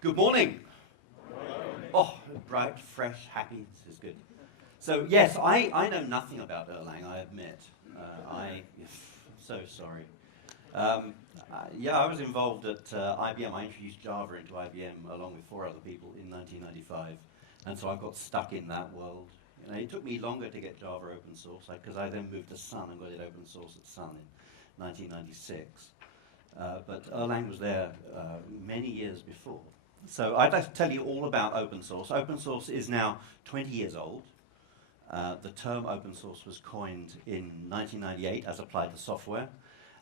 Good morning. Oh, bright, fresh, happy. This is good. So yes, I know nothing about Erlang, I admit. I'm so sorry. Yeah, I was involved at IBM. I introduced Java into IBM along with 4 other people in 1995, and so I got stuck in that world. You know, it took me longer to get Java open source because I then moved to Sun and got it open source at Sun in 1996. But Erlang was there many years before. So I'd like to tell you all about open source. Open source is now 20 years old. The term open source was coined in 1998 as applied to software.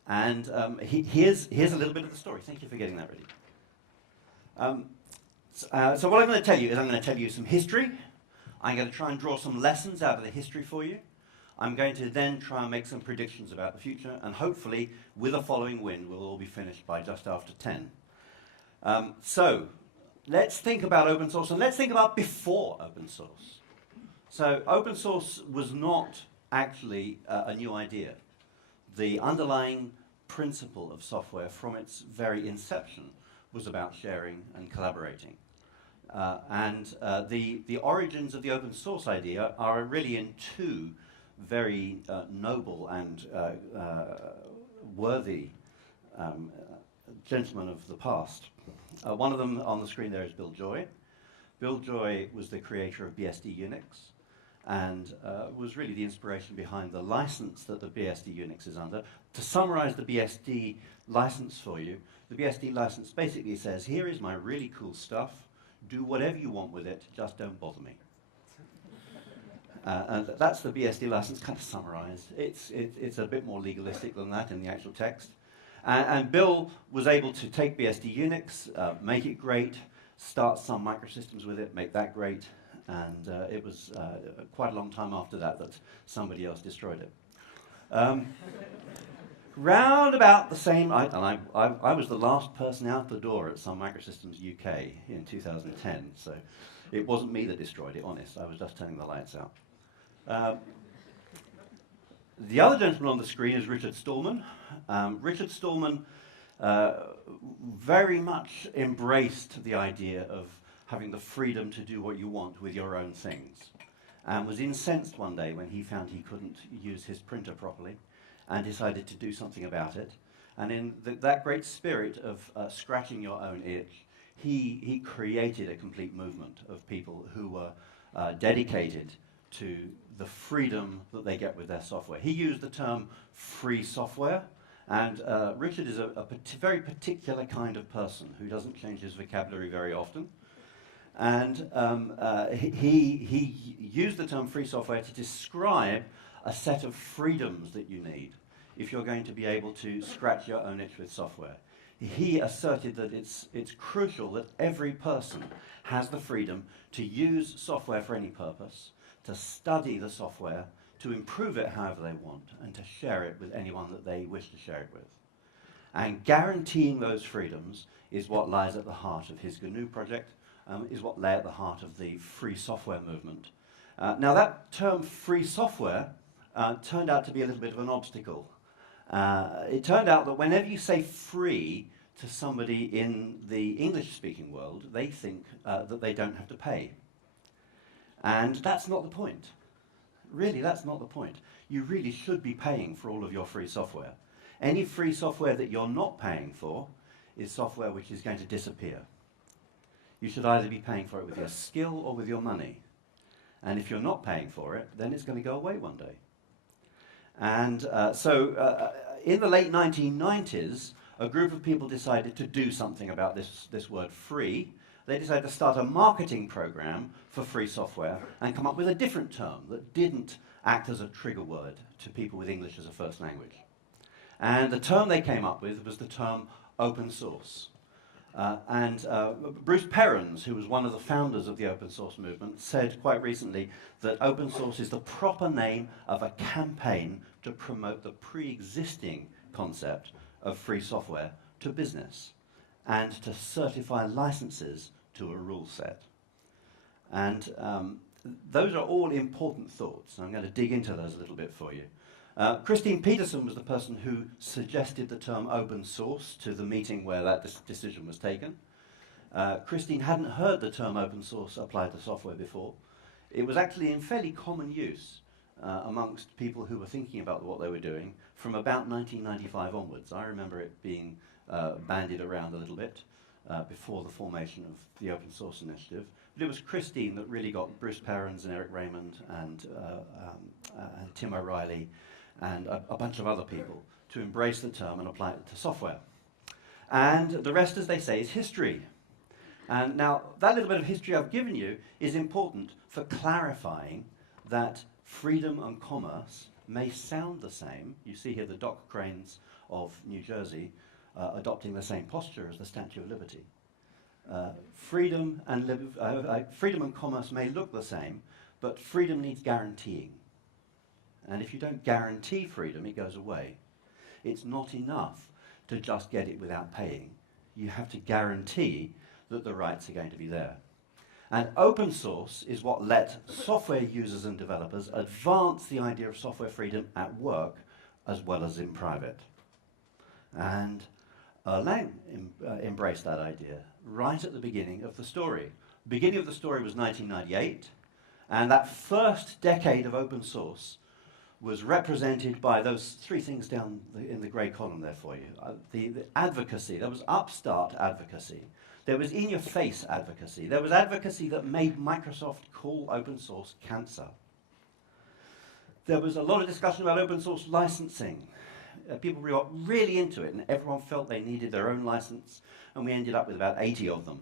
And here's a little bit of the story. Thank you for getting that ready. So what I'm going to tell you is I'm going to tell you some history. I'm going to try and draw some lessons out of the history for you. I'm going to then try and make some predictions about the future. And hopefully, with a following wind, we'll all be finished by just after 10. So let's think about open source, and let's think about before open source. So open source was not actually a new idea. The underlying principle of software from its very inception was about sharing and collaborating. The origins of the open source idea are really in 2 very noble and worthy gentlemen of the past. One of them on the screen there is Bill Joy. Bill Joy was the creator of BSD Unix and was really the inspiration behind the license that the BSD Unix is under. To summarize the BSD license for you, the BSD license basically says, here is my really cool stuff, do whatever you want with it, just don't bother me. And that's the BSD license, kind of summarized. It's a bit more legalistic than that in the actual text. And Bill was able to take BSD Unix, make it great, start some microsystems with it, make that great, and it was quite a long time after that that somebody else destroyed it. Round about the same, I was the last person out the door at Sun Microsystems UK in 2010, so it wasn't me that destroyed it, honest, I was just turning the lights out. The other gentleman on the screen is Richard Stallman. Richard Stallman very much embraced the idea of having the freedom to do what you want with your own things, and was incensed one day when he found he couldn't use his printer properly and decided to do something about it. And in that great spirit of scratching your own itch, he created a complete movement of people who were dedicated to the freedom that they get with their software. He used the term free software, and Richard is a very particular kind of person who doesn't change his vocabulary very often. And he used the term free software to describe a set of freedoms that you need if you're going to be able to scratch your own itch with software. He asserted that it's crucial that every person has the freedom to use software for any purpose, to study the software, to improve it however they want, and to share it with anyone that they wish to share it with. And guaranteeing those freedoms is what lies at the heart of his GNU project, is what lay at the heart of the free software movement. Now that term free software turned out to be a little bit of an obstacle. It turned out that whenever you say free to somebody in the English-speaking world, they think that they don't have to pay. And that's not the point. Really, that's not the point. You really should be paying for all of your free software. Any free software that you're not paying for is software which is going to disappear. You should either be paying for it with your skill or with your money. And if you're not paying for it, then it's going to go away one day. And so in the late 1990s, a group of people decided to do something about this word free. They decided to start a marketing program for free software and come up with a different term that didn't act as a trigger word to people with English as a first language. And the term they came up with was the term open source. Bruce Perens, who was one of the founders of the open source movement, said quite recently that open source is the proper name of a campaign to promote the pre-existing concept of free software to business and to certify licenses to a rule set. And those are all important thoughts. I'm going to dig into those a little bit for you. Christine Peterson was the person who suggested the term open source to the meeting where that decision was taken. Christine hadn't heard the term open source applied to software before. It was actually in fairly common use amongst people who were thinking about what they were doing from about 1995 onwards. I remember it being bandied around a little bit before the formation of the Open Source Initiative. But it was Christine that really got Bruce Perens and Eric Raymond and Tim O'Reilly and a bunch of other people to embrace the term and apply it to software. And the rest, as they say, is history. And now, that little bit of history I've given you is important for clarifying that freedom and commerce may sound the same. You see here the dock cranes of New Jersey adopting the same posture as the Statue of Liberty. Freedom and commerce may look the same, but freedom needs guaranteeing. And if you don't guarantee freedom, it goes away. It's not enough to just get it without paying. You have to guarantee that the rights are going to be there. And open source is what let software users and developers advance the idea of software freedom at work as well as in private. And Erlang embraced that idea right at the beginning of the story. The beginning of the story was 1998, and that first decade of open source was represented by those three things down in the grey column there for you. The advocacy, there was upstart advocacy. There was in-your-face advocacy. There was advocacy that made Microsoft call open source cancer. There was a lot of discussion about open source licensing. People got really into it, and everyone felt they needed their own license, and we ended up with about 80 of them.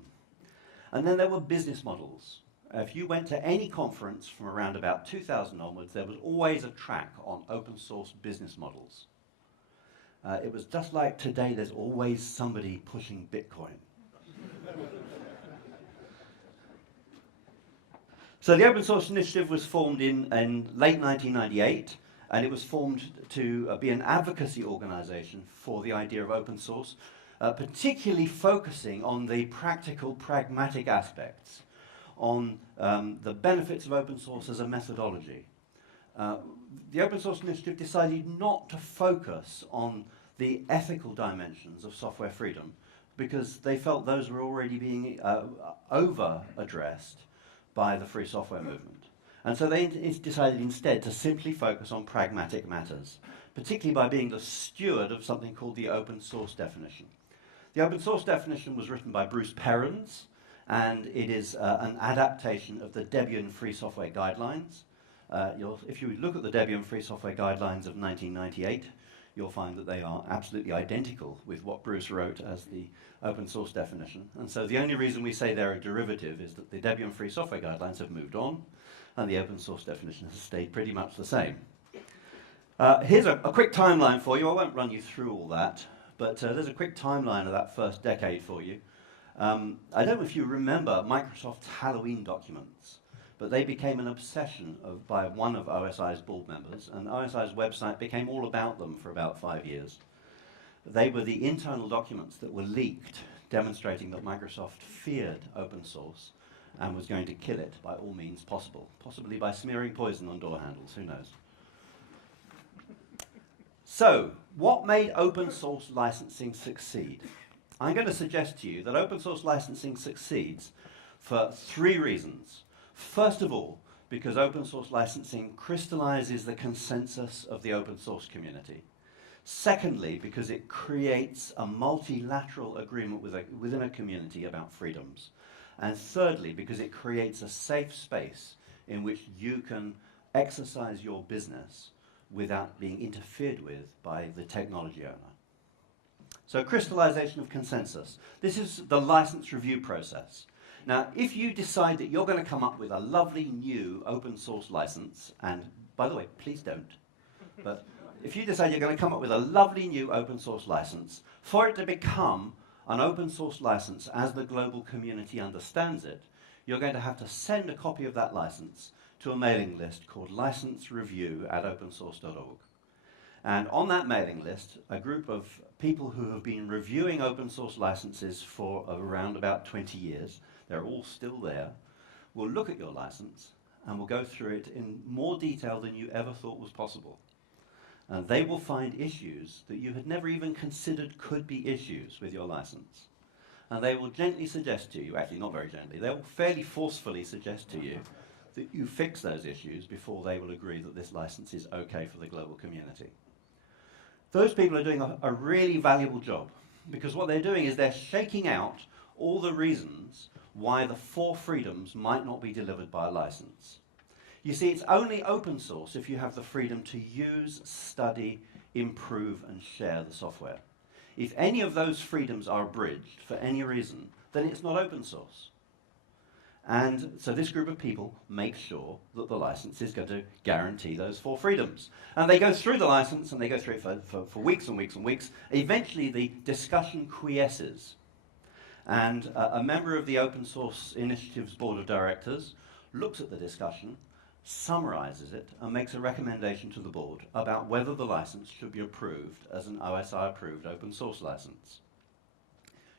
And then there were business models. If you went to any conference from around about 2000 onwards, there was always a track on open source business models. It was just like today, there's always somebody pushing Bitcoin. So the Open Source Initiative was formed in late 1998, and it was formed to be an advocacy organization for the idea of open source, particularly focusing on the practical, pragmatic aspects, on the benefits of open source as a methodology. The Open Source Initiative decided not to focus on the ethical dimensions of software freedom because they felt those were already being over-addressed by the free software movement. And so they decided instead to simply focus on pragmatic matters, particularly by being the steward of something called the open source definition. The open source definition was written by Bruce Perens, and it is an adaptation of the Debian Free Software Guidelines. If you look at the Debian Free Software Guidelines of 1998, you'll find that they are absolutely identical with what Bruce wrote as the open source definition. And so the only reason we say they're a derivative is that the Debian Free Software Guidelines have moved on, and the open source definition has stayed pretty much the same. Here's a quick timeline for you. I won't run you through all that, but there's a quick timeline of that first decade for you. I don't know if you remember Microsoft's Halloween documents, but they became an obsession by one of OSI's board members, and OSI's website became all about them for about 5 years. They were the internal documents that were leaked, demonstrating that Microsoft feared open source and was going to kill it by all means possible, possibly by smearing poison on door handles, who knows. So, what made open source licensing succeed? I'm going to suggest to you that open source licensing succeeds for 3 reasons. First of all, because open source licensing crystallizes the consensus of the open source community. Secondly, because it creates a multilateral agreement within a community about freedoms. And thirdly, because it creates a safe space in which you can exercise your business without being interfered with by the technology owner. So crystallization of consensus. This is the license review process. Now, if you decide that you're going to come up with a lovely new open source license, and by the way, please don't, but if you decide you're going to come up with a lovely new open source license, for it to become an open source license as the global community understands it, you're going to have to send a copy of that license to a mailing list called licensereview@opensource.org. And on that mailing list, a group of people who have been reviewing open source licenses for around about 20 years, they're all still there, will look at your license and will go through it in more detail than you ever thought was possible. And they will find issues that you had never even considered could be issues with your license. and they will gently suggest to you, actually not very gently, they will fairly forcefully suggest to you that you fix those issues before they will agree that this license is okay for the global community. Those people are doing a really valuable job, because what they're doing is they're shaking out all the reasons why the 4 freedoms might not be delivered by a license. You see, it's only open source if you have the freedom to use, study, improve, and share the software. If any of those freedoms are abridged for any reason, then it's not open source. And so this group of people make sure that the license is going to guarantee those 4 freedoms. And they go through the license, and they go through it for weeks and weeks and weeks. Eventually, the discussion quiesces. And a member of the Open Source Initiative's Board of Directors looks at the discussion, summarizes it, and makes a recommendation to the board about whether the license should be approved as an OSI-approved open source license.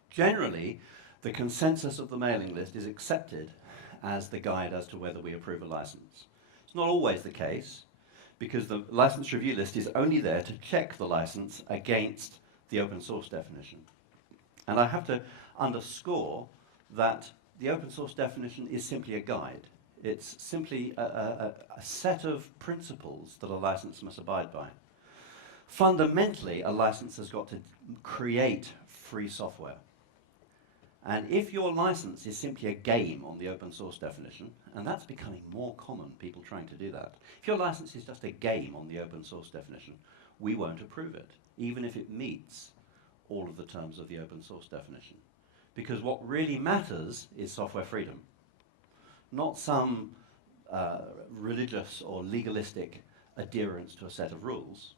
Generally, the consensus of the mailing list is accepted as the guide as to whether we approve a license. It's not always the case, because the license review list is only there to check the license against the open source definition. And I have to underscore that the open source definition is simply a guide. It's simply a set of principles that a license must abide by. Fundamentally, a license has got to create free software. And if your license is simply a game on the open source definition, and that's becoming more common, people trying to do that. If your license is just a game on the open source definition, we won't approve it, even if it meets all of the terms of the open source definition. Because what really matters is software freedom, not some religious or legalistic adherence to a set of rules,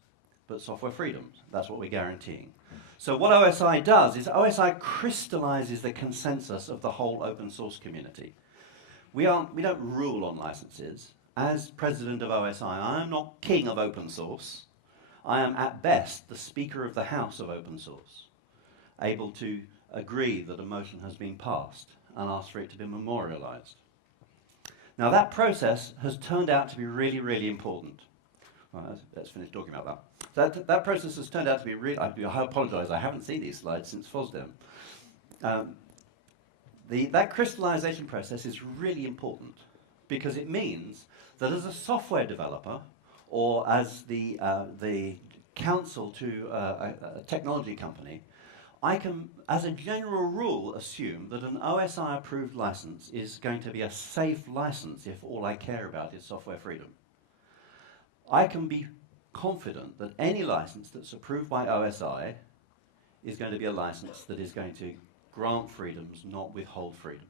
but software freedom. That's what we're guaranteeing. So what OSI does is OSI crystallizes the consensus of the whole open source community. We don't rule on licenses. As president of OSI, I am not king of open source. I am at best the speaker of the house of open source, able to agree that a motion has been passed and ask for it to be memorialized. Now that process has turned out to be really, really important. Well, let's finish talking about that. That process has turned out to be really, I apologize, I haven't seen these slides since FOSDEM. That crystallization process is really important because it means that as a software developer or as the counsel to a technology company, I can, as a general rule, assume that an OSI-approved license is going to be a safe license if all I care about is software freedom. I can be confident that any license that's approved by OSI is going to be a license that is going to grant freedoms, not withhold freedoms.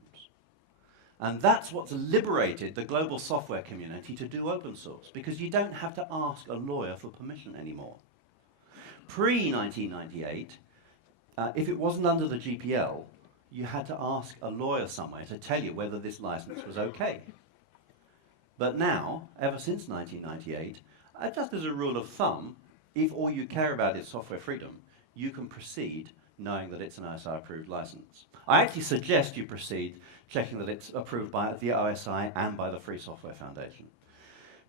And that's what's liberated the global software community to do open source, because you don't have to ask a lawyer for permission anymore. Pre-1998, if it wasn't under the GPL, you had to ask a lawyer somewhere to tell you whether this license was okay. But now, ever since 1998, just as a rule of thumb, if all you care about is software freedom, you can proceed knowing that it's an OSI-approved license. I actually suggest you proceed checking that it's approved by the OSI and by the Free Software Foundation,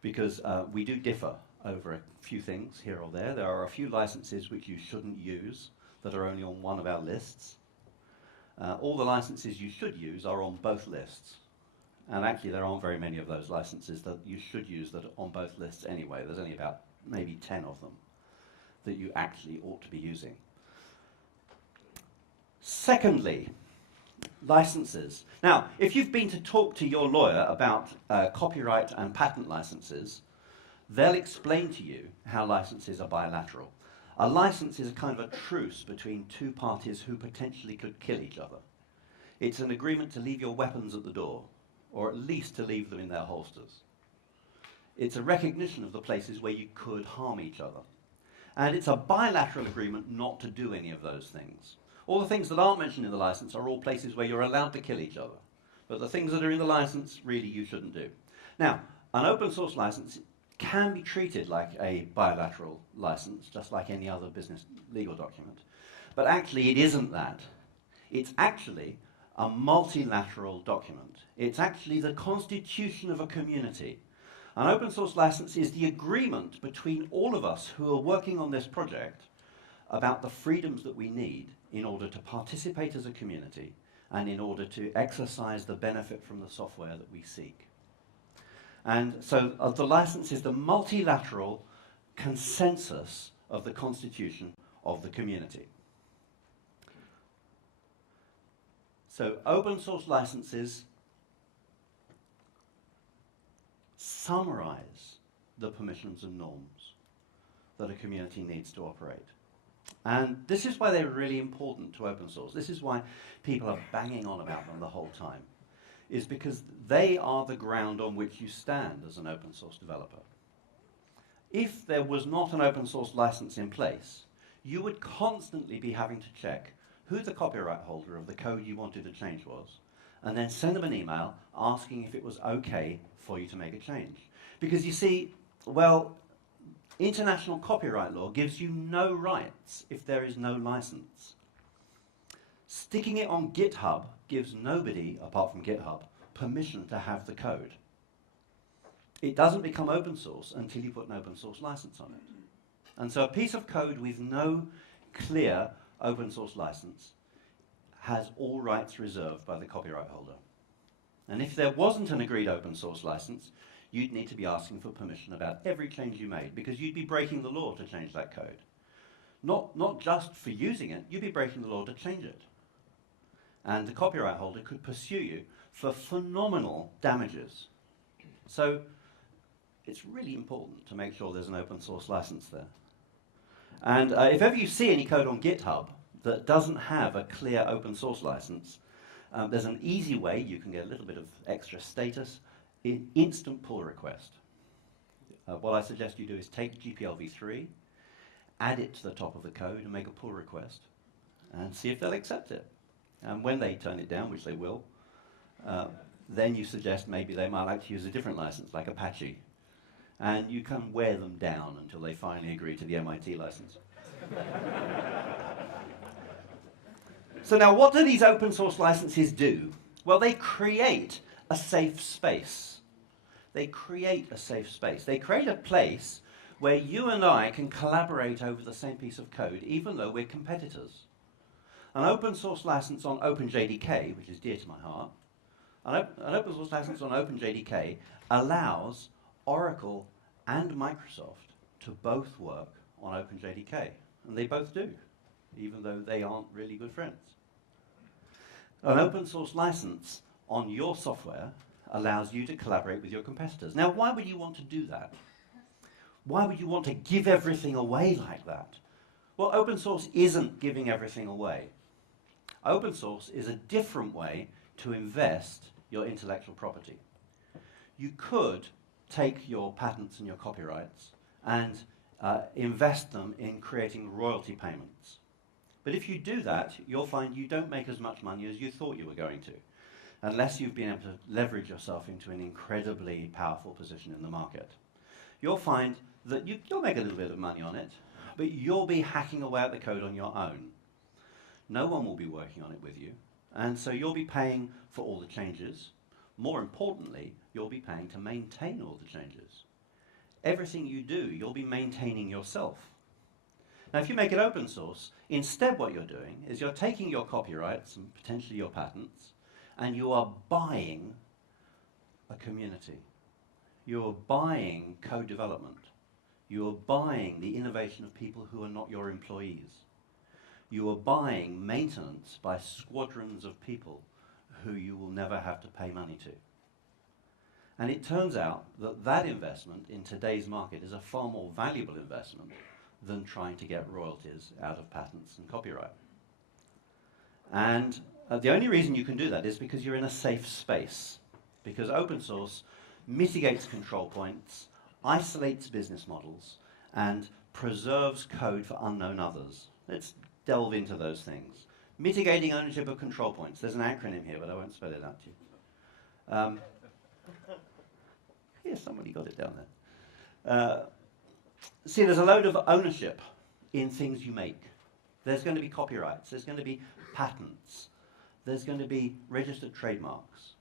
because we do differ over a few things here or there. There are a few licenses which you shouldn't use that are only on one of our lists. All the licenses you should use are on both lists. And actually there aren't very many of those licenses that you should use that are on both lists anyway. There's only about maybe 10 of them that you actually ought to be using. Secondly, licenses. Now, if you've been to talk to your lawyer about copyright and patent licenses, they'll explain to you how licenses are bilateral. A license is a kind of a truce between two parties who potentially could kill each other. It's an agreement to leave your weapons at the door, or at least to leave them in their holsters. It's a recognition of the places where you could harm each other. And it's a bilateral agreement not to do any of those things. All the things that aren't mentioned in the license are all places where you're allowed to kill each other. But the things that are in the license, really you shouldn't do. Now, an open source license can be treated like a bilateral license, just like any other business legal document. But actually it isn't that. It's actually a multilateral document. It's actually the constitution of a community. An open source license is the agreement between all of us who are working on this project about the freedoms that we need in order to participate as a community and in order to exercise the benefit from the software that we seek. And so the license is the multilateral consensus of the constitution of the community. So open source licenses summarize the permissions and norms that a community needs to operate. And this is why they're really important to open source. This is why people are banging on about them the whole time, is because they are the ground on which you stand as an open source developer. If there was not an open source license in place, you would constantly be having to check who the copyright holder of the code you wanted to change was, and then send them an email asking if it was okay for you to make a change. Because you see, well, international copyright law gives you no rights if there is no license. Sticking it on GitHub gives nobody, apart from GitHub, permission to have the code. It doesn't become open source until you put an open source license on it. And so a piece of code with no clear open source license has all rights reserved by the copyright holder. And if there wasn't an agreed open source license, you'd need to be asking for permission about every change you made, because you'd be breaking the law to change that code. Not just for using it, you'd be breaking the law to change it. And the copyright holder could pursue you for phenomenal damages. So it's really important to make sure there's an open source license there. And if ever you see any code on GitHub that doesn't have a clear open source license, there's an easy way you can get a little bit of extra status: instant pull request. What I suggest you do is take GPLv3, add it to the top of the code and make a pull request, and see if they'll accept it. And when they turn it down, which they will, then you suggest maybe they might like to use a different license, like Apache. And you can wear them down until they finally agree to the MIT license. So now, what do these open source licenses do? Well, they create a safe space. They create a safe space. They create a place where you and I can collaborate over the same piece of code, even though we're competitors. An open source license on OpenJDK, which is dear to my heart, an open source license on OpenJDK allows Oracle and Microsoft to both work on OpenJDK. And they both do, even though they aren't really good friends. An open source license on your software allows you to collaborate with your competitors. Now, why would you want to do that? Why would you want to give everything away like that? Well, open source isn't giving everything away. Open source is a different way to invest your intellectual property. You could take your patents and your copyrights and invest them in creating royalty payments. But if you do that, you'll find you don't make as much money as you thought you were going to, unless you've been able to leverage yourself into an incredibly powerful position in the market. You'll find that you'll make a little bit of money on it, but you'll be hacking away at the code on your own. No one will be working on it with you, and so you'll be paying for all the changes. More importantly, you'll be paying to maintain all the changes. Everything you do, you'll be maintaining yourself. Now, if you make it open source, instead what you're doing is you're taking your copyrights and potentially your patents, and you are buying a community. You're buying code development. You are buying the innovation of people who are not your employees. You are buying maintenance by squadrons of people who you will never have to pay money to. And it turns out that that investment in today's market is a far more valuable investment than trying to get royalties out of patents and copyright. And the only reason you can do that is because you're in a safe space, because open source mitigates control points, isolates business models, and preserves code for unknown others. Let's delve into those things. Mitigating ownership of control points. There's an acronym here, but I won't spell it out to you. Here, somebody got it down there. See, there's a load of ownership in things you make. There's going to be copyrights. There's going to be patents. There's going to be registered trademarks.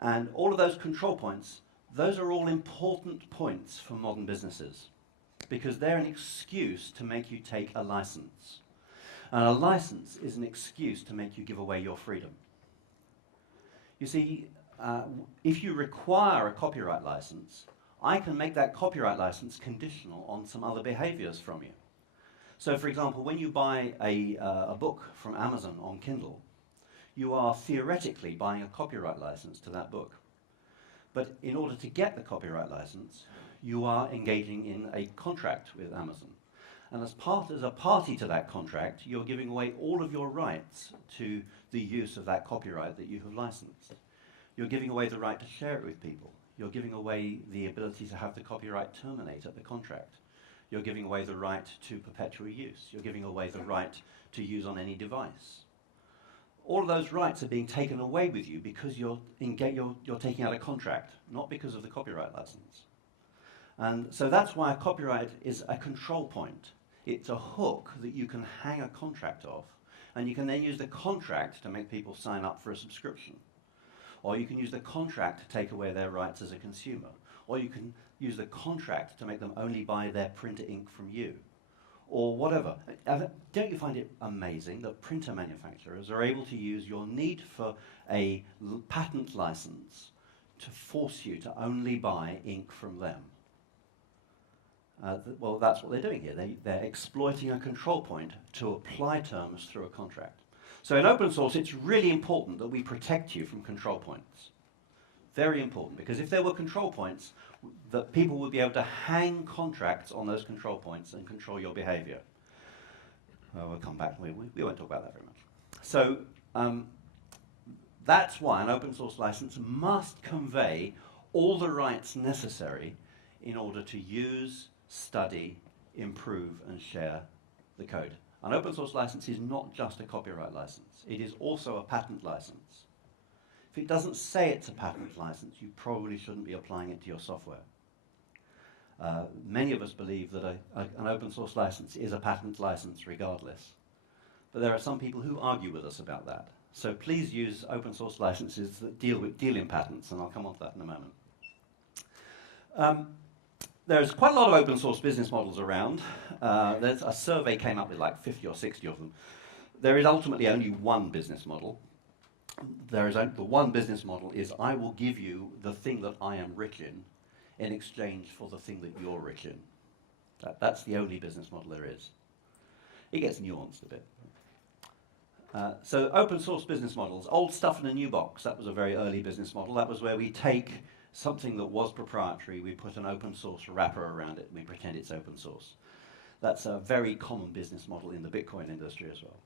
And all of those control points, those are all important points for modern businesses, because they're an excuse to make you take a license. And a license is an excuse to make you give away your freedom. You see, if you require a copyright license, I can make that copyright license conditional on some other behaviors from you. So, for example, when you buy a book from Amazon on Kindle, you are theoretically buying a copyright license to that book. But in order to get the copyright license, you are engaging in a contract with Amazon. And as a party to that contract, you're giving away all of your rights to the use of that copyright that you have licensed. You're giving away the right to share it with people. You're giving away the ability to have the copyright terminate at the contract. You're giving away the right to perpetual use. You're giving away the right to use on any device. All of those rights are being taken away with you because you're taking out a contract, not because of the copyright license. And so that's why a copyright is a control point. It's a hook that you can hang a contract off, and you can then use the contract to make people sign up for a subscription. Or you can use the contract to take away their rights as a consumer. Or you can use the contract to make them only buy their printer ink from you. Or whatever. Don't you find it amazing that printer manufacturers are able to use your need for a patent license to force you to only buy ink from them? Well, that's what they're doing here. They're exploiting a control point to apply terms through a contract. So in open source, it's really important that we protect you from control points. Very important, because if there were control points, that people would be able to hang contracts on those control points and control your behavior. We'll come back. We won't talk about that very much. So that's why an open source license must convey all the rights necessary in order to use, study, improve, and share the code. An open source license is not just a copyright license. It is also a patent license. If it doesn't say it's a patent license, you probably shouldn't be applying it to your software. Many of us believe that an open source license is a patent license regardless. But there are some people who argue with us about that. So please use open source licenses that deal in patents, and I'll come on to that in a moment. There's quite a lot of open source business models around. There's a survey came up with like 50 or 60 of them. There is ultimately only one business model. The one business model is I will give you the thing that I am rich in exchange for the thing that you're rich in. That's the only business model there is. It gets nuanced a bit. So open source business models, old stuff in a new box, that was a very early business model. That was where we take something that was proprietary, we put an open source wrapper around it, and we pretend it's open source. That's a very common business model in the Bitcoin industry as well.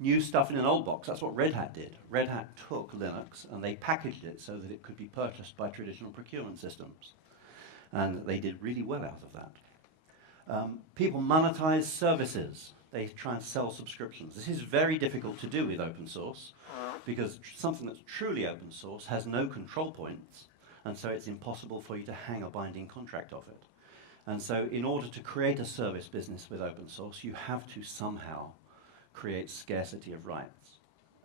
New stuff in an old box, that's what Red Hat did. Red Hat took Linux and they packaged it so that it could be purchased by traditional procurement systems. And they did really well out of that. People monetize services. They try and sell subscriptions. This is very difficult to do with open source because something that's truly open source has no control points, and so it's impossible for you to hang a binding contract off it. And so in order to create a service business with open source, you have to somehow create scarcity of rights.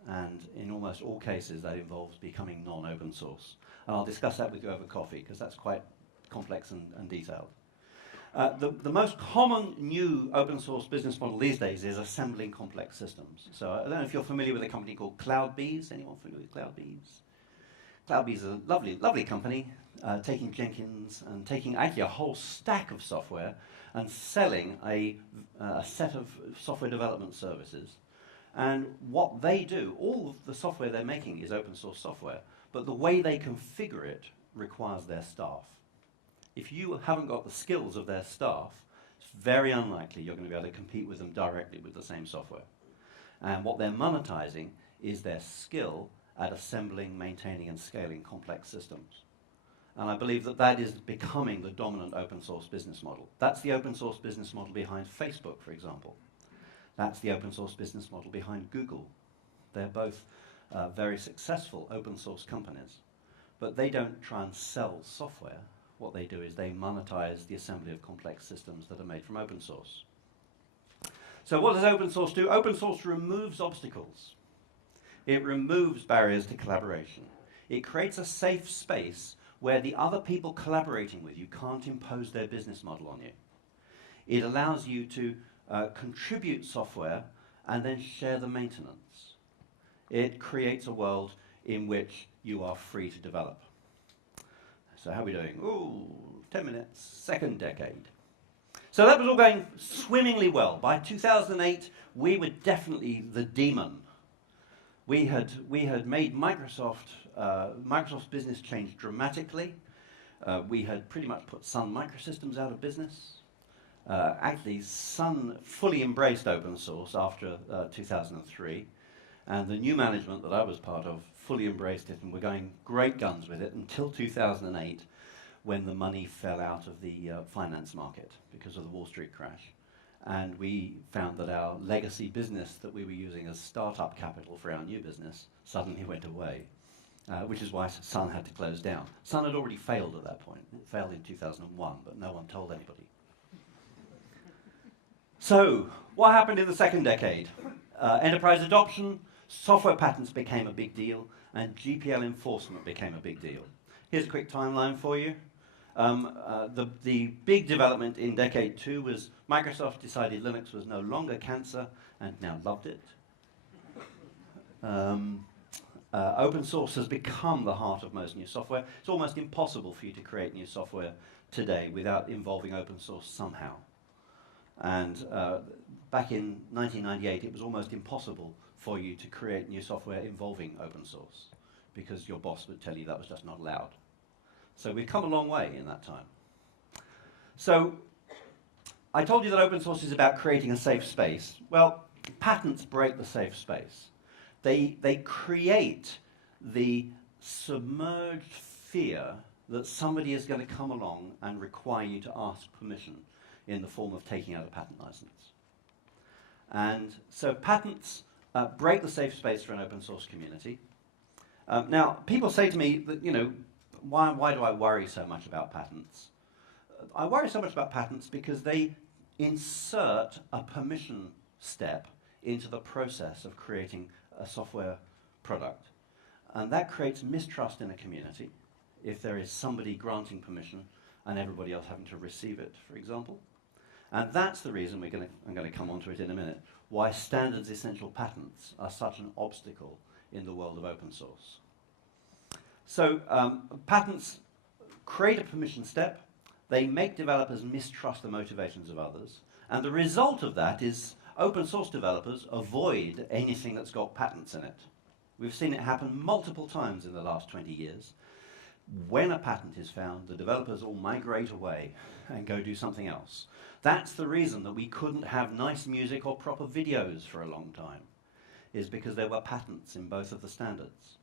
And in almost all cases, that involves becoming non-open source. And I'll discuss that with you over coffee, because that's quite complex and detailed. The most common new open source business model these days is assembling complex systems. So I don't know if you're familiar with a company called CloudBees. Anyone familiar with CloudBees? CloudBees is a lovely, lovely company, taking Jenkins and taking actually a whole stack of software and selling a set of software development services. And what they do, all of the software they're making is open source software, but the way they configure it requires their staff. If you haven't got the skills of their staff, it's very unlikely you're going to be able to compete with them directly with the same software. And what they're monetizing is their skill at assembling, maintaining, and scaling complex systems. And I believe that that is becoming the dominant open source business model. That's the open source business model behind Facebook, for example. That's the open source business model behind Google. They're both very successful open source companies, but they don't try and sell software. What they do is they monetize the assembly of complex systems that are made from open source. So what does open source do? Open source removes obstacles. It removes barriers to collaboration. It creates a safe space where the other people collaborating with you can't impose their business model on you. It allows you to contribute software and then share the maintenance. It creates a world in which you are free to develop. So how are we doing? Ooh, 10 minutes, second decade. So that was all going swimmingly well. By 2008, we were definitely the demon. We had made Microsoft's business change dramatically. We had pretty much put Sun Microsystems out of business. Actually, Sun fully embraced open source after 2003, and the new management that I was part of fully embraced it, and were going great guns with it until 2008, when the money fell out of the finance market because of the Wall Street crash. And we found that our legacy business that we were using as startup capital for our new business suddenly went away, which is why Sun had to close down. Sun had already failed at that point. It failed in 2001, but no one told anybody. So, what happened in the second decade? Enterprise adoption, software patents became a big deal, and GPL enforcement became a big deal. Here's a quick timeline for you. The big development in decade 2 was Microsoft decided Linux was no longer cancer and now loved it. Open source has become the heart of most new software. It's almost impossible for you to create new software today without involving open source somehow. And back in 1998, it was almost impossible for you to create new software involving open source because your boss would tell you that was just not allowed. So we've come a long way in that time. So I told you that open source is about creating a safe space. Well, patents break the safe space. They create the submerged fear that somebody is going to come along and require you to ask permission in the form of taking out a patent license. And so patents break the safe space for an open source community. Now, people say to me that, why do I worry so much about patents? I worry so much about patents because they insert a permission step into the process of creating a software product. And that creates mistrust in a community if there is somebody granting permission and everybody else having to receive it, for example. And that's the reason I'm going to come on to it in a minute, why standards essential patents are such an obstacle in the world of open source. So patents create a permission step, they make developers mistrust the motivations of others, and the result of that is open source developers avoid anything that's got patents in it. We've seen it happen multiple times in the last 20 years. When a patent is found, the developers all migrate away and go do something else. That's the reason that we couldn't have nice music or proper videos for a long time, is because there were patents in both of the standards.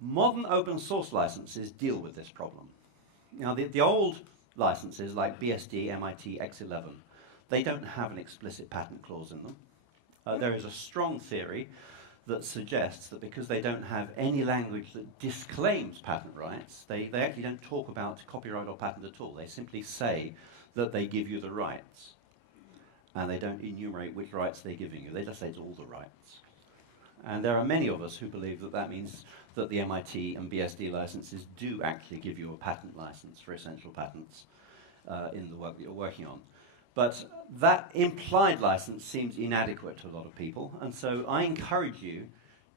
Modern open source licenses deal with this problem. Now, the old licenses like BSD, MIT, X11, they don't have an explicit patent clause in them. There is a strong theory that suggests that because they don't have any language that disclaims patent rights, they actually don't talk about copyright or patent at all. They simply say that they give you the rights. And they don't enumerate which rights they're giving you. They just say it's all the rights. And there are many of us who believe that that means that the MIT and BSD licenses do actually give you a patent license for essential patents in the work that you're working on. But that implied license seems inadequate to a lot of people, and so I encourage you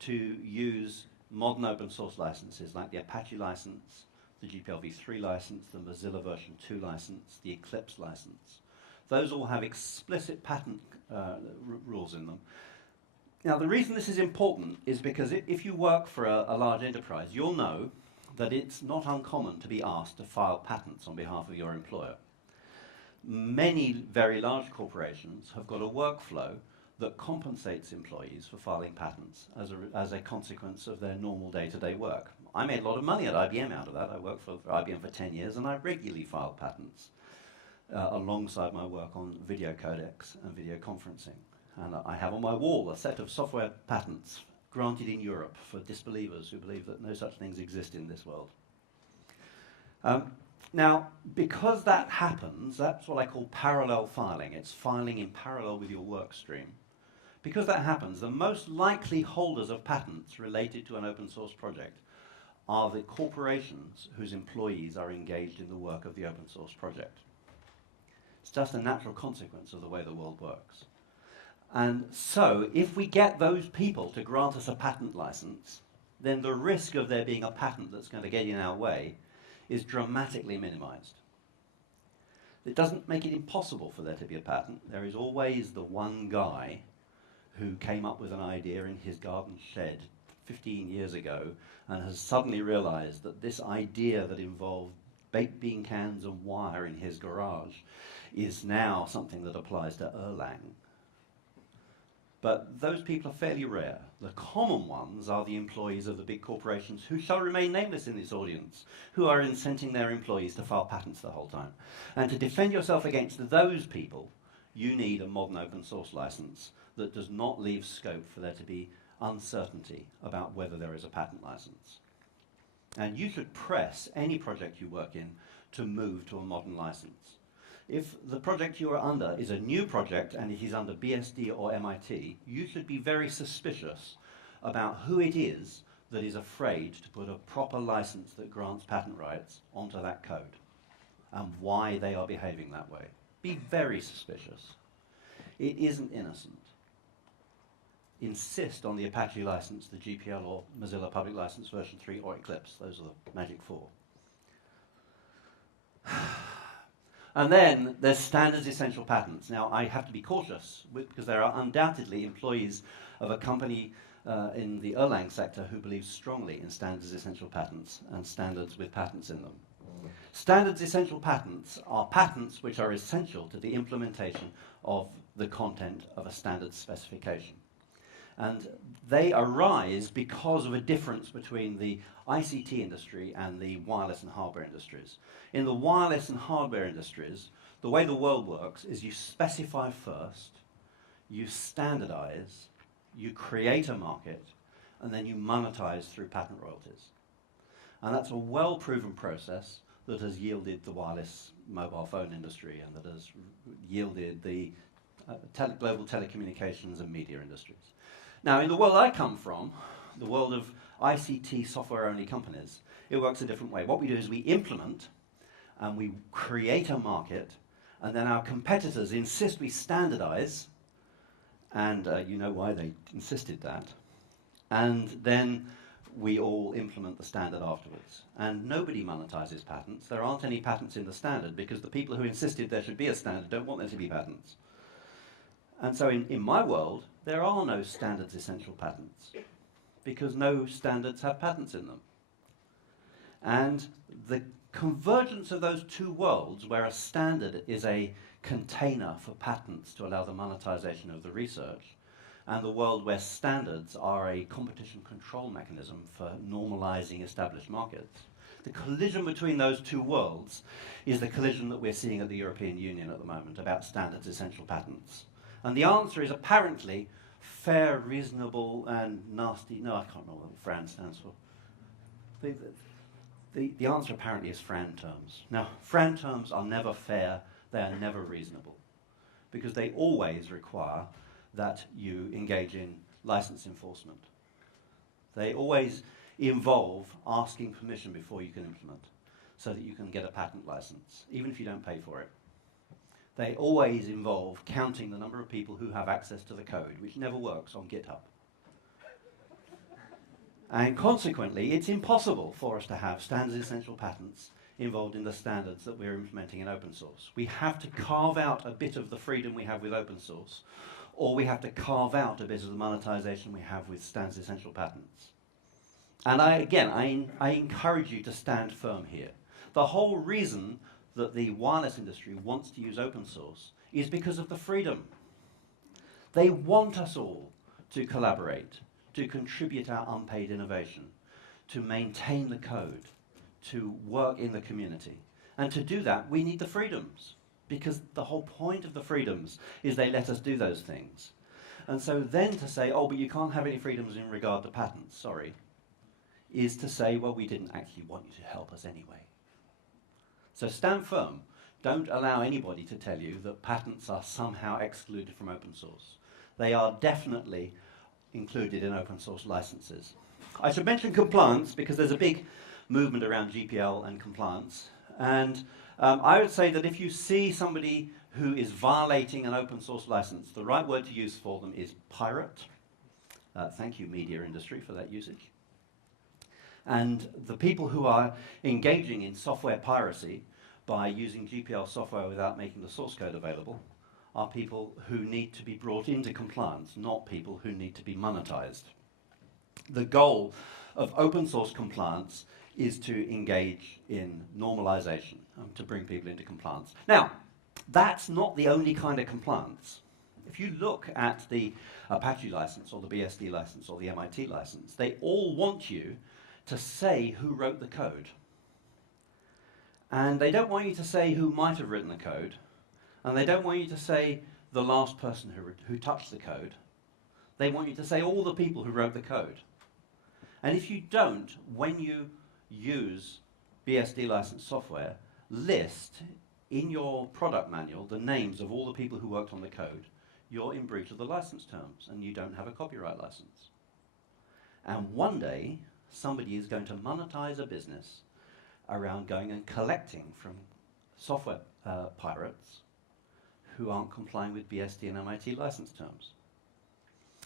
to use modern open source licenses like the Apache license, the GPL v3 license, the Mozilla version 2 license, the Eclipse license. Those all have explicit patent rules in them. Now, the reason this is important is because if you work for a large enterprise, you'll know that it's not uncommon to be asked to file patents on behalf of your employer. Many very large corporations have got a workflow that compensates employees for filing patents as a consequence of their normal day-to-day work. I made a lot of money at IBM out of that. I worked for IBM for 10 years, and I regularly filed patents alongside my work on video codecs and video conferencing. And I have on my wall a set of software patents granted in Europe for disbelievers who believe that no such things exist in this world. Now, because that happens, that's what I call parallel filing. It's filing in parallel with your work stream. Because that happens, the most likely holders of patents related to an open source project are the corporations whose employees are engaged in the work of the open source project. It's just a natural consequence of the way the world works. And so, if we get those people to grant us a patent license, then the risk of there being a patent that's going to get in our way is dramatically minimized. It doesn't make it impossible for there to be a patent. There is always the one guy who came up with an idea in his garden shed 15 years ago and has suddenly realized that this idea that involved baked bean cans and wire in his garage is now something that applies to Erlang. But those people are fairly rare. The common ones are the employees of the big corporations who shall remain nameless in this audience, who are incenting their employees to file patents the whole time. And to defend yourself against those people, you need a modern open source license that does not leave scope for there to be uncertainty about whether there is a patent license. And you should press any project you work in to move to a modern license. If the project you are under is a new project and it is under BSD or MIT, you should be very suspicious about who it is that is afraid to put a proper license that grants patent rights onto that code and why they are behaving that way. Be very suspicious. It isn't innocent. Insist on the Apache license, the GPL or Mozilla Public License version 3 or Eclipse. Those are the magic four. And then there's standards essential patents. Now, I have to be cautious because there are undoubtedly employees of a company in the Erlang sector who believe strongly in standards essential patents and standards with patents in them. Standards essential patents are patents which are essential to the implementation of the content of a standard specification. And they arise because of a difference between the ICT industry and the wireless and hardware industries. In the wireless and hardware industries, the way the world works is you specify first, you standardize, you create a market, and then you monetize through patent royalties. And that's a well-proven process that has yielded the wireless mobile phone industry and that has yielded the global telecommunications and media industries. Now, in the world I come from, the world of ICT software-only companies, it works a different way. What we do is we implement and we create a market, and then our competitors insist we standardize, and you know why they insisted that, and then we all implement the standard afterwards. And nobody monetizes patents. There aren't any patents in the standard because the people who insisted there should be a standard don't want there to be patents. And so in my world, there are no standards essential patents because no standards have patents in them. And the convergence of those two worlds, where a standard is a container for patents to allow the monetization of the research, and the world where standards are a competition control mechanism for normalizing established markets, the collision between those two worlds is the collision that we're seeing at the European Union at the moment about standards essential patents. And the answer is apparently fair, reasonable, and nasty. No, I can't remember what FRAN stands for. The answer apparently is FRAN terms. Now, FRAN terms are never fair, they are never reasonable, because they always require that you engage in license enforcement. They always involve asking permission before you can implement, so that you can get a patent license, even if you don't pay for it. They always involve counting the number of people who have access to the code, which never works on GitHub. And consequently, it's impossible for us to have standards essential patents involved in the standards that we're implementing in open source. We have to carve out a bit of the freedom we have with open source, or we have to carve out a bit of the monetization we have with standards essential patents. And I encourage you to stand firm here. The whole reason that the wireless industry wants to use open source is because of the freedom. They want us all to collaborate, to contribute our unpaid innovation, to maintain the code, to work in the community. And to do that, we need the freedoms, because the whole point of the freedoms is they let us do those things. And so then to say, oh, but you can't have any freedoms in regard to patents, sorry, is to say, well, we didn't actually want you to help us anyway. So stand firm. Don't allow anybody to tell you that patents are somehow excluded from open source. They are definitely included in open source licenses. I should mention compliance because there's a big movement around GPL and compliance. And I would say that if you see somebody who is violating an open source license, the right word to use for them is pirate. Thank you, media industry, for that usage. And the people who are engaging in software piracy by using GPL software without making the source code available are people who need to be brought into compliance, not people who need to be monetized. The goal of open source compliance is to engage in normalization, to bring people into compliance. Now, that's not the only kind of compliance. If you look at the Apache license or the BSD license or the MIT license, they all want you to say who wrote the code. And they don't want you to say who might have written the code, and they don't want you to say the last person who touched the code. They want you to say all the people who wrote the code. And if you don't, when you use BSD licensed software, list in your product manual the names of all the people who worked on the code, you're in breach of the license terms and you don't have a copyright license. And one day, somebody is going to monetize a business around going and collecting from software pirates who aren't complying with BSD and MIT license terms.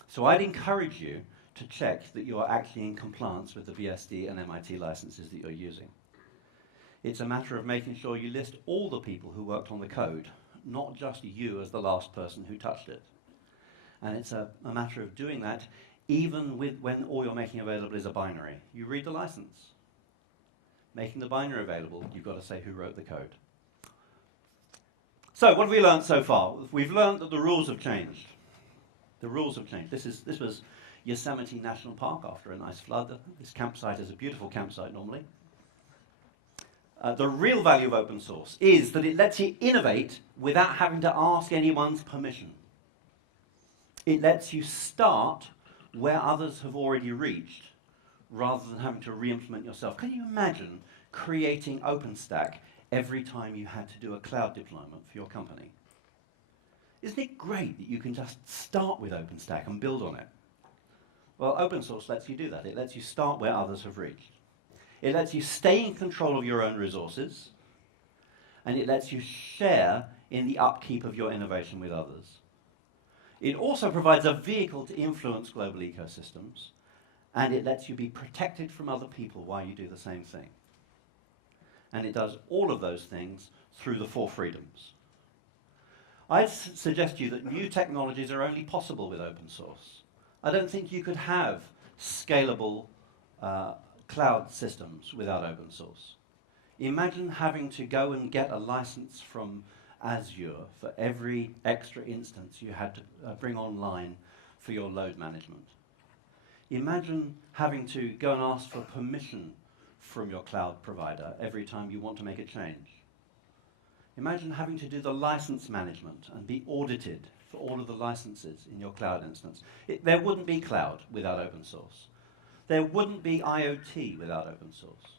So I'd encourage you to check that you're actually in compliance with the BSD and MIT licenses that you're using. It's a matter of making sure you list all the people who worked on the code, not just you as the last person who touched it. And it's a matter of doing that even when all you're making available is a binary. You read the license. Making the binary available, you've got to say who wrote the code. So what have we learned so far? We've learned that the rules have changed. The rules have changed. This was Yosemite National Park after a nice flood. This campsite is a beautiful campsite normally. The real value of open source is that it lets you innovate without having to ask anyone's permission. It lets you start where others have already reached rather than having to re-implement yourself. Can you imagine creating OpenStack every time you had to do a cloud deployment for your company? Isn't it great that you can just start with OpenStack and build on it? Well, open source lets you do that. It lets you start where others have reached. It lets you stay in control of your own resources, and it lets you share in the upkeep of your innovation with others. It also provides a vehicle to influence global ecosystems, and it lets you be protected from other people while you do the same thing. And it does all of those things through the 4 freedoms. I'd suggest to you that new technologies are only possible with open source. I don't think you could have scalable cloud systems without open source. Imagine having to go and get a license from Azure for every extra instance you had to bring online for your load management. Imagine having to go and ask for permission from your cloud provider every time you want to make a change. Imagine having to do the license management and be audited for all of the licenses in your cloud instance. There wouldn't be cloud without open source. There wouldn't be IoT without open source.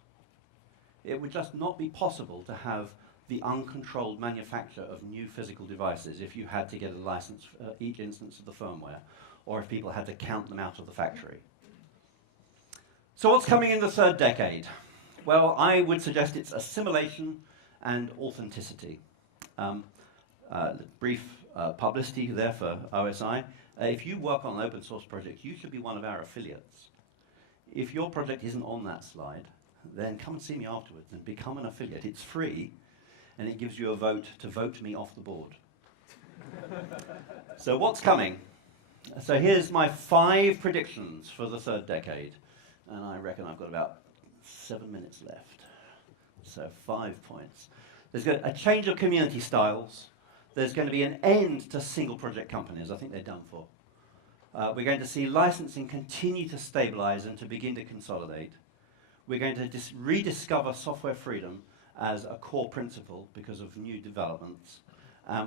It would just not be possible to have the uncontrolled manufacture of new physical devices if you had to get a license for each instance of the firmware, or if people had to count them out of the factory. So what's coming in the 3rd decade? Well, I would suggest it's assimilation and authenticity. Brief publicity there for OSI. If you work on an open source project, you should be one of our affiliates. If your project isn't on that slide, then come and see me afterwards and become an affiliate. It's free, and it gives you a vote to vote me off the board. So what's coming? So here's my 5 predictions for the 3rd decade. And I reckon I've got about 7 minutes left. So 5 points. There's going to a change of community styles. There's going to be an end to single project companies. I think they're done for. We're going to see licensing continue to stabilize and to begin to consolidate. We're going to rediscover software freedom as a core principle because of new developments.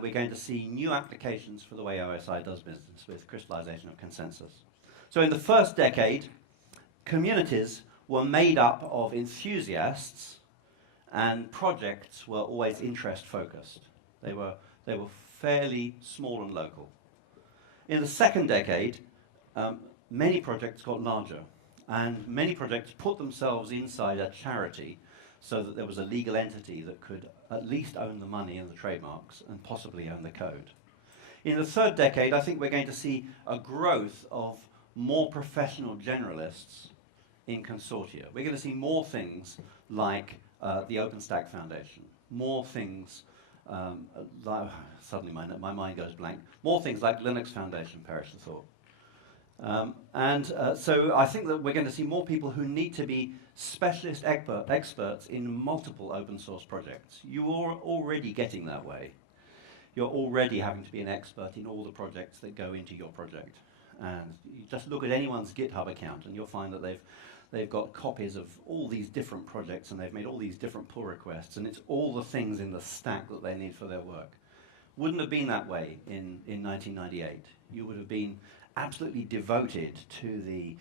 We're going to see new applications for the way OSI does business with crystallization of consensus. So in the 1st decade, communities were made up of enthusiasts, and projects were always interest-focused. They were fairly small and local. In the 2nd decade, many projects got larger, and many projects put themselves inside a charity so that there was a legal entity that could at least own the money and the trademarks and possibly own the code. In the third decade, I think we're going to see a growth of more professional generalists in consortia. We're going to see more things like the OpenStack Foundation, more things like, suddenly my mind goes blank, more things like Linux Foundation, perish the thought. So I think that we're going to see more people who need to be specialist experts in multiple open source projects. You are already getting that way. You're already having to be an expert in all the projects that go into your project. And you just look at anyone's GitHub account and you'll find that they've got copies of all these different projects and they've made all these different pull requests, and it's all the things in the stack that they need for their work. Wouldn't have been that way in 1998. You would have been absolutely devoted to the,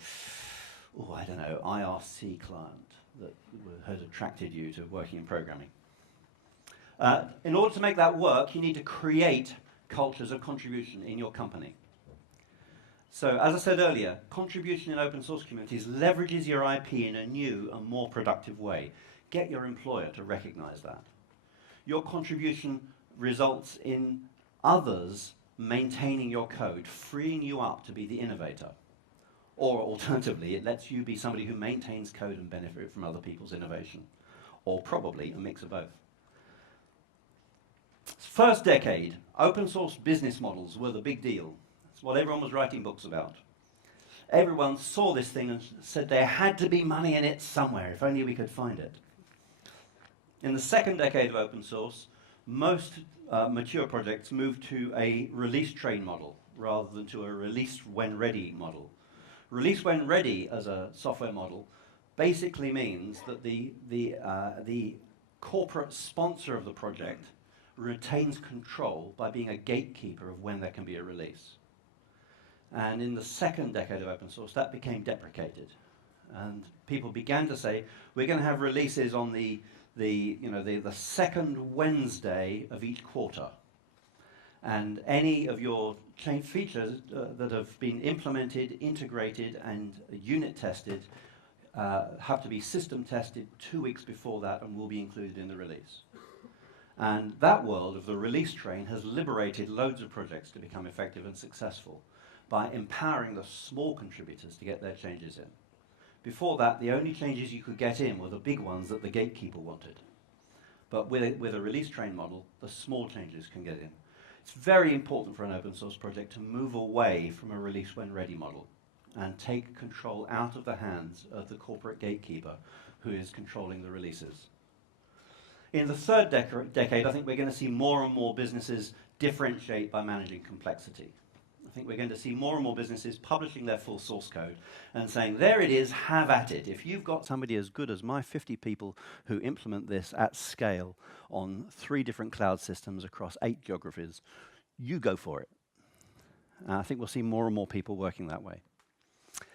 IRC client that had attracted you to working in programming. In order to make that work, you need to create cultures of contribution in your company. So, as I said earlier, contribution in open source communities leverages your IP in a new and more productive way. Get your employer to recognize that. Your contribution results in others maintaining your code, freeing you up to be the innovator. Or alternatively, it lets you be somebody who maintains code and benefit from other people's innovation. Or probably a mix of both. First decade, open source business models were the big deal. It's what everyone was writing books about. Everyone saw this thing and said there had to be money in it somewhere, if only we could find it. In the second decade of open source, most mature projects moved to a release train model rather than to a release when ready model. Release when ready as a software model basically means that the corporate sponsor of the project retains control by being a gatekeeper of when there can be a release. And in the second decade of open source, that became deprecated. And people began to say, we're going to have releases on the second Wednesday of each quarter. And any of your features that have been implemented, integrated, and unit tested have to be system tested 2 weeks before that and will be included in the release. And that world of the release train has liberated loads of projects to become effective and successful by empowering the small contributors to get their changes in. Before that, the only changes you could get in were the big ones that the gatekeeper wanted. But with a release train model, the small changes can get in. It's very important for an open source project to move away from a release when ready model and take control out of the hands of the corporate gatekeeper who is controlling the releases. In the third decade, I think we're going to see more and more businesses differentiate by managing complexity. I think we're going to see more and more businesses publishing their full source code and saying, there it is, have at it. If you've got somebody as good as my 50 people who implement this at scale on 3 different cloud systems across 8 geographies, you go for it. I think we'll see more and more people working that way.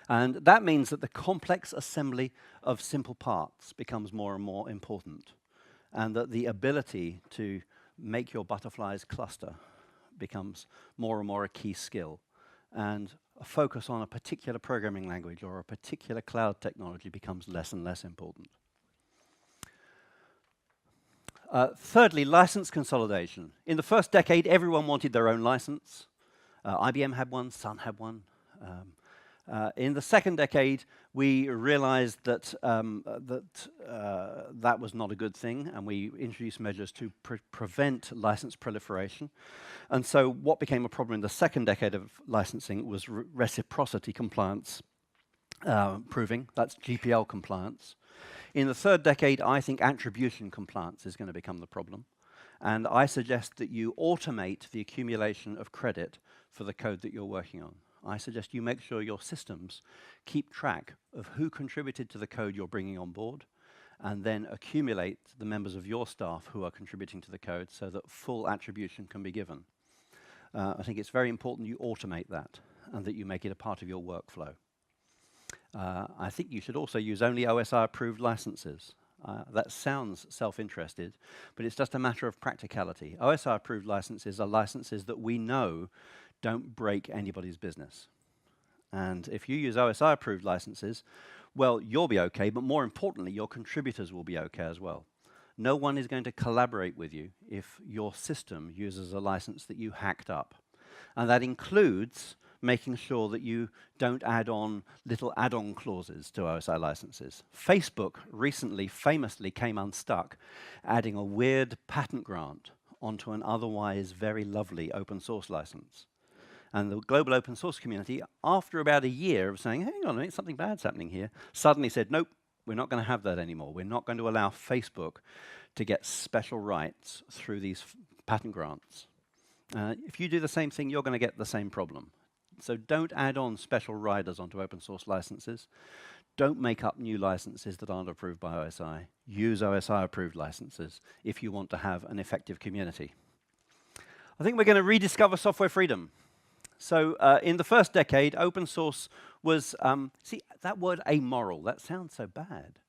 And that means that the complex assembly of simple parts becomes more and more important, and that the ability to make your butterflies cluster becomes more and more a key skill, and a focus on a particular programming language or a particular cloud technology becomes less and less important. Thirdly, license consolidation. In the first decade, everyone wanted their own license. IBM had one, Sun had one. In the second decade, we realized that that was not a good thing, and we introduced measures to prevent license proliferation. And so what became a problem in the second decade of licensing was reciprocity compliance proving. That's GPL compliance. In the third decade, I think attribution compliance is going to become the problem. And I suggest that you automate the accumulation of credit for the code that you're working on. I suggest you make sure your systems keep track of who contributed to the code you're bringing on board, and then accumulate the members of your staff who are contributing to the code so that full attribution can be given. I think it's very important you automate that and that you make it a part of your workflow. I think you should also use only OSI-approved licenses. That sounds self-interested, but it's just a matter of practicality. OSI-approved licenses are licenses that we know don't break anybody's business. And if you use OSI-approved licenses, well, you'll be okay, but more importantly, your contributors will be okay as well. No one is going to collaborate with you if your system uses a license that you hacked up. And that includes making sure that you don't add on little add-on clauses to OSI licenses. Facebook recently famously came unstuck, adding a weird patent grant onto an otherwise very lovely open source license. And the global open source community, after about a year of saying, hang on a minute, something bad's happening here, suddenly said, nope, we're not going to have that anymore. We're not going to allow Facebook to get special rights through these patent grants. If you do the same thing, you're going to get the same problem. So don't add on special riders onto open source licenses. Don't make up new licenses that aren't approved by OSI. Use OSI approved licenses if you want to have an effective community. I think we're going to rediscover software freedom. So in the first decade, open source was, see, that word amoral, that sounds so bad.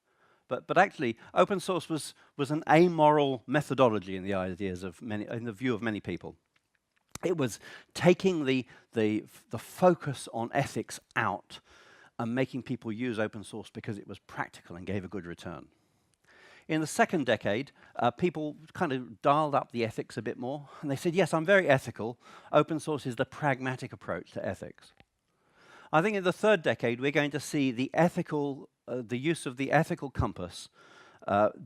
But actually, open source was an amoral methodology in the ideas of many, in the view of many people. It was taking the focus on ethics out and making people use open source because it was practical and gave a good return. In the second decade, people kind of dialed up the ethics a bit more, and they said, yes, I'm very ethical. Open source is the pragmatic approach to ethics. I think in the third decade, we're going to see the use of the ethical compass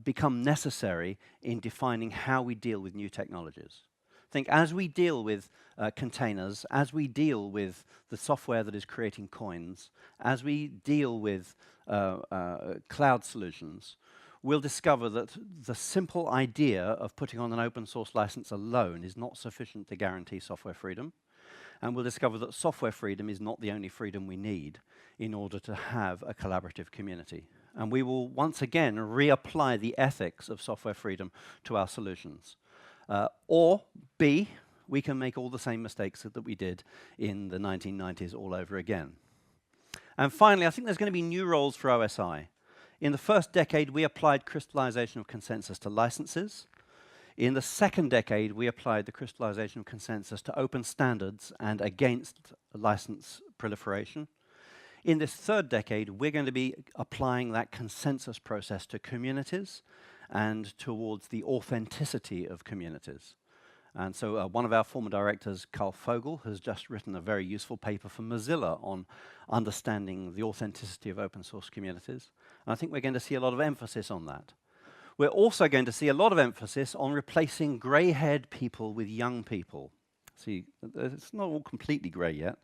become necessary in defining how we deal with new technologies. I think as we deal with containers, as we deal with the software that is creating coins, as we deal with cloud solutions, we'll discover that the simple idea of putting on an open source license alone is not sufficient to guarantee software freedom. And we'll discover that software freedom is not the only freedom we need in order to have a collaborative community. And we will once again reapply the ethics of software freedom to our solutions. Or B, we can make all the same mistakes that we did in the 1990s all over again. And finally, I think there's going to be new roles for OSI. In the first decade, we applied crystallization of consensus to licenses. In the second decade, we applied the crystallization of consensus to open standards and against license proliferation. In this third decade, we're going to be applying that consensus process to communities and towards the authenticity of communities. And so one of our former directors, Carl Fogel, has just written a very useful paper for Mozilla on understanding the authenticity of open source communities. And I think we're going to see a lot of emphasis on that. We're also going to see a lot of emphasis on replacing grey-haired people with young people. See, it's not all completely grey yet,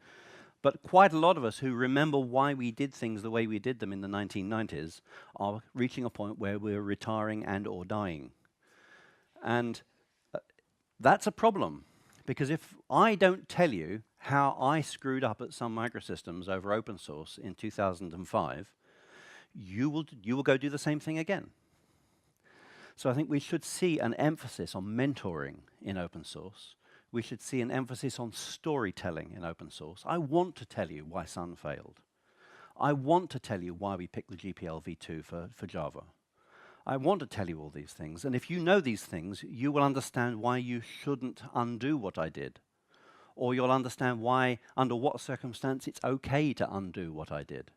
but quite a lot of us who remember why we did things the way we did them in the 1990s are reaching a point where we're retiring and or dying. And that's a problem, because if I don't tell you how I screwed up at Sun Microsystems over open source in 2005, you will go do the same thing again. So I think we should see an emphasis on mentoring in open source. We should see an emphasis on storytelling in open source. I want to tell you why Sun failed. I want to tell you why we picked the GPL v2 for Java. I want to tell you all these things. And if you know these things, you will understand why you shouldn't undo what I did. Or you'll understand why, under what circumstance, it's okay to undo what I did.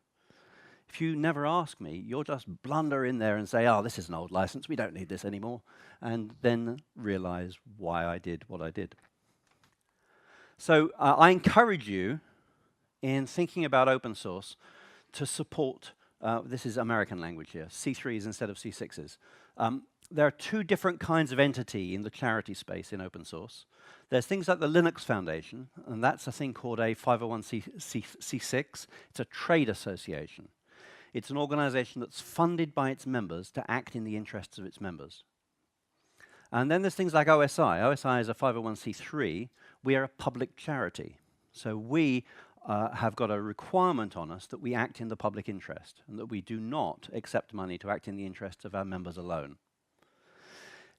If you never ask me, you'll just blunder in there and say, oh, this is an old license, we don't need this anymore, and then realize why I did what I did. So I encourage you, in thinking about open source, to support, this is American language here, C3s instead of C6s. There are two different kinds of entity in the charity space in open source. There's things like the Linux Foundation, and that's a thing called a 501c6. It's a trade association. It's an organization that's funded by its members to act in the interests of its members. And then there's things like OSI. OSI is a 501c3. We are a public charity. So we have got a requirement on us that we act in the public interest and that we do not accept money to act in the interests of our members alone.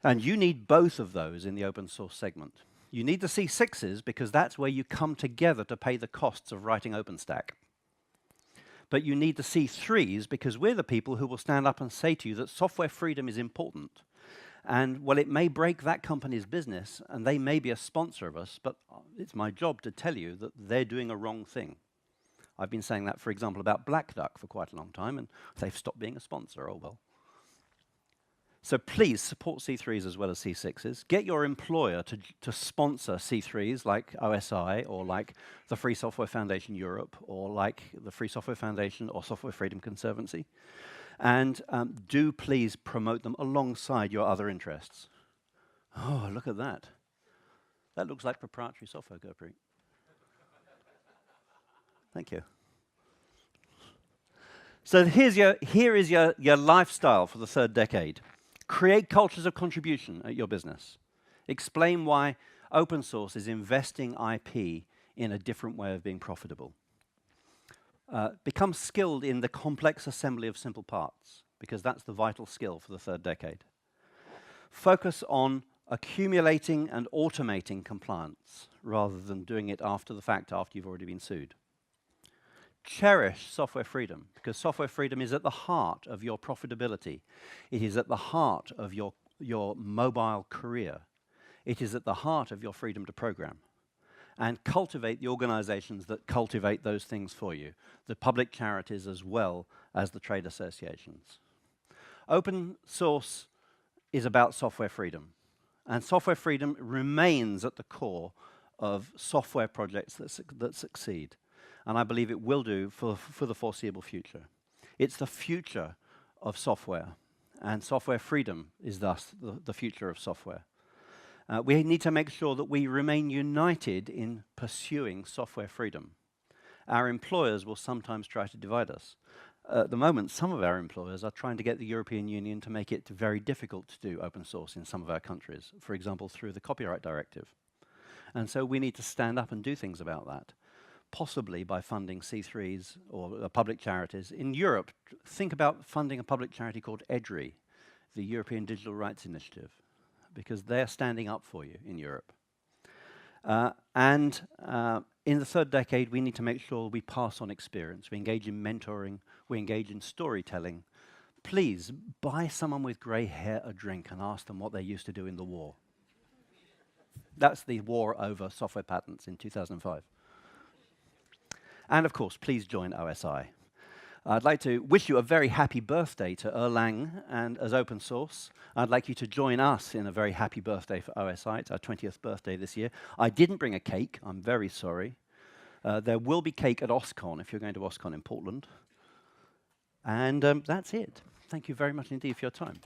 And you need both of those in the open source segment. You need the C6s because that's where you come together to pay the costs of writing OpenStack. But you need the C3s because we're the people who will stand up and say to you that software freedom is important. And, well, it may break that company's business, and they may be a sponsor of us, but it's my job to tell you that they're doing a wrong thing. I've been saying that, for example, about Black Duck for quite a long time, and they've stopped being a sponsor. Oh well. So please support C3s as well as C6s. Get your employer to sponsor C3s like OSI or like the Free Software Foundation Europe or like the Free Software Foundation or Software Freedom Conservancy. And do please promote them alongside your other interests. Oh, look at that. That looks like proprietary software, Gurpreet. Thank you. So here is your lifestyle for the third decade. Create cultures of contribution at your business. Explain why open source is investing IP in a different way of being profitable. Become skilled in the complex assembly of simple parts, because that's the vital skill for the third decade. Focus on accumulating and automating compliance, rather than doing it after the fact, after you've already been sued. Cherish software freedom, because software freedom is at the heart of your profitability. It is at the heart of your mobile career. It is at the heart of your freedom to program. And cultivate the organizations that cultivate those things for you, the public charities as well as the trade associations. Open source is about software freedom. And software freedom remains at the core of software projects that succeed. And I believe it will do for the foreseeable future. It's the future of software, and software freedom is thus the future of software. We need to make sure that we remain united in pursuing software freedom. Our employers will sometimes try to divide us. At the moment, some of our employers are trying to get the European Union to make it very difficult to do open source in some of our countries, for example, through the Copyright Directive. And so we need to stand up and do things about that, possibly by funding C3s or public charities. In Europe, think about funding a public charity called EDRI, the European Digital Rights Initiative, because they're standing up for you in Europe. In the third decade, we need to make sure we pass on experience. We engage in mentoring. We engage in storytelling. Please, buy someone with grey hair a drink and ask them what they used to do in the war. That's the war over software patents in 2005. And of course, please join OSI. I'd like to wish you a very happy birthday to Erlang and as open source. I'd like you to join us in a very happy birthday for OSI. It's our 20th birthday this year. I didn't bring a cake. I'm very sorry. There will be cake at OSCON if you're going to OSCON in Portland. And that's it. Thank you very much indeed for your time.